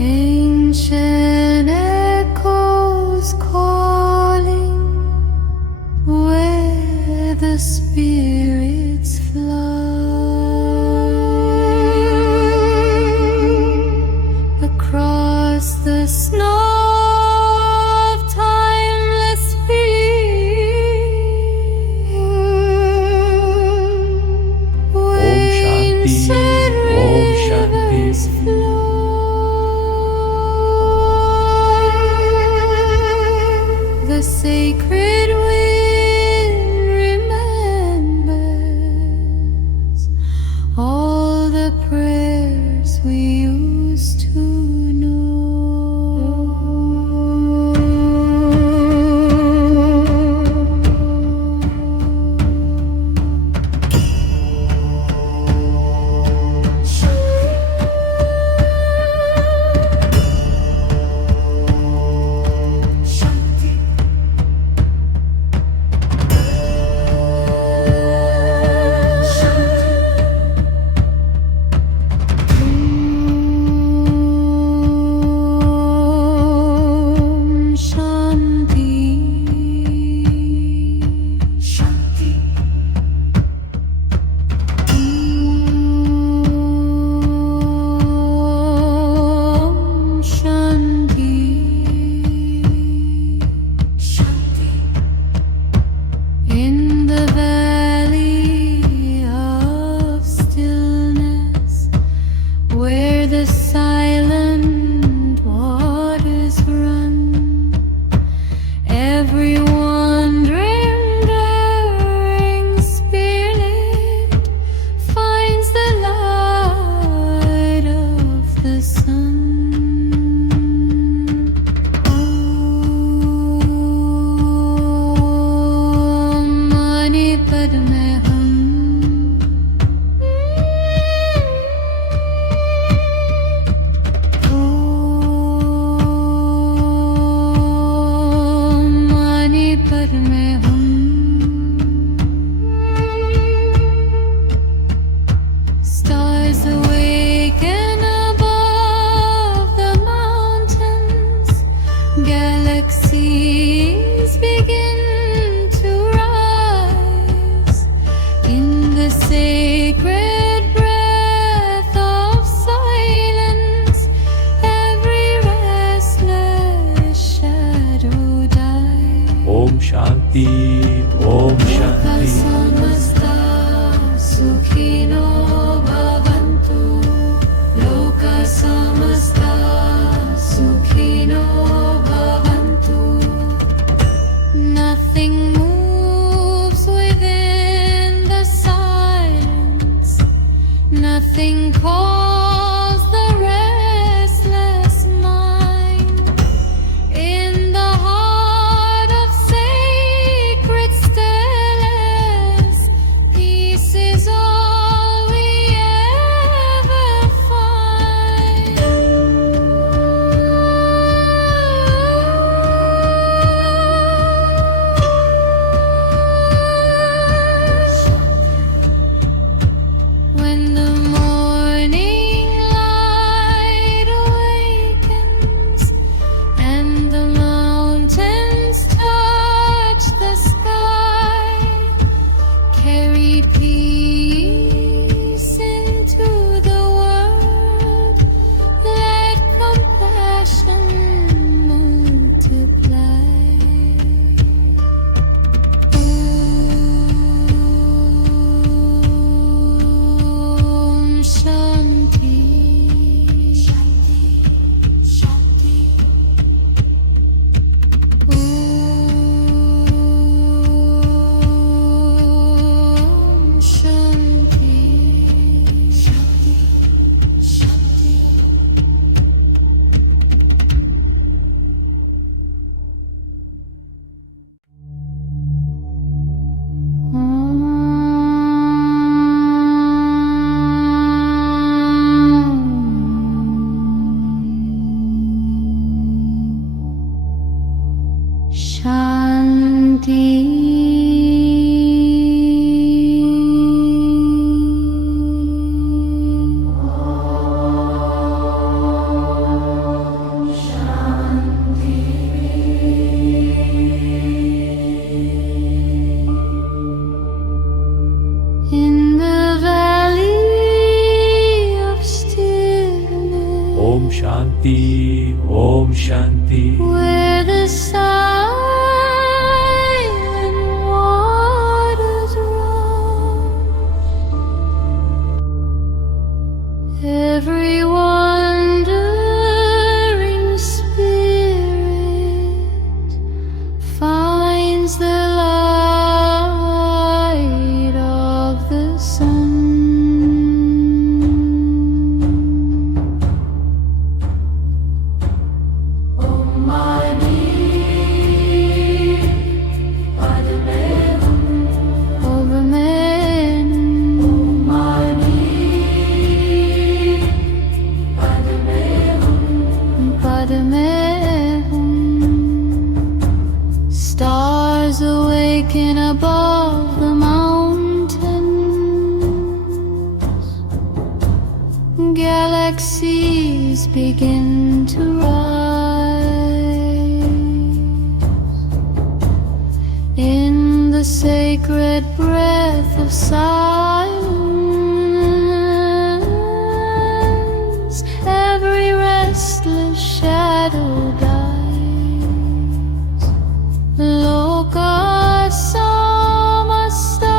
Ancient echoes calling where the spirits fly across the snow of timeless fear. Waves and rivers flow. The sacred wind remembers all the prayers we used to know. In the valley of stillness, where the silent waters run, every wandering, daring spirit finds the light of the sun. Stars awaken above the mountains, galaxies begin to rise in the sacred breath of silence. Every restless shadow dies. Om Shanti, Om Shanti. Samasta sukhino bhavantu. Loka samasta sukhino bhavantu. Nothing moves within the silence. Nothing calls the restless mind. In the heart of sacred stillness, peace is all we ever find. When the morning light awakens and the mountains touch the sky, carry peace into the world. Let compassion multiply. Om Shanti. Shanti. Shanti. Om Shanti. in the valley of stillness, Om Shanti, Om Shanti. where the silent waters run. Every wandering spirit finds the light of the sun. Om Mani Padme Hum. Om Mani Padme Hum. Stars awaken above the mountains. Galaxies begin to rise in the sacred breath of silence. Every restless shadow dies. Loka samasta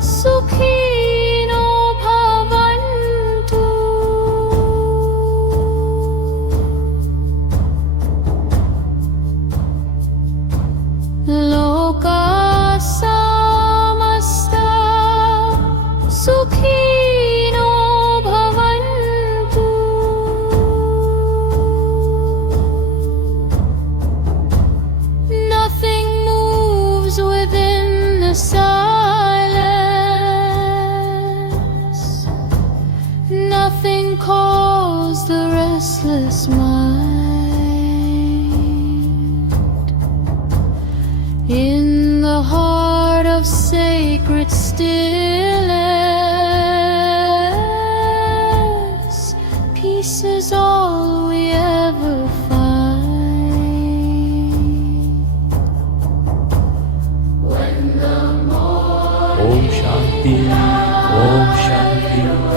sukhino bhavantu. Loka samasta sukhino bhavantu. Nothing moves within the silence. Nothing calls the restless mind. In the heart of sacred stillness, peace is all we ever find. When the morning Om Shanti, Om Shanti.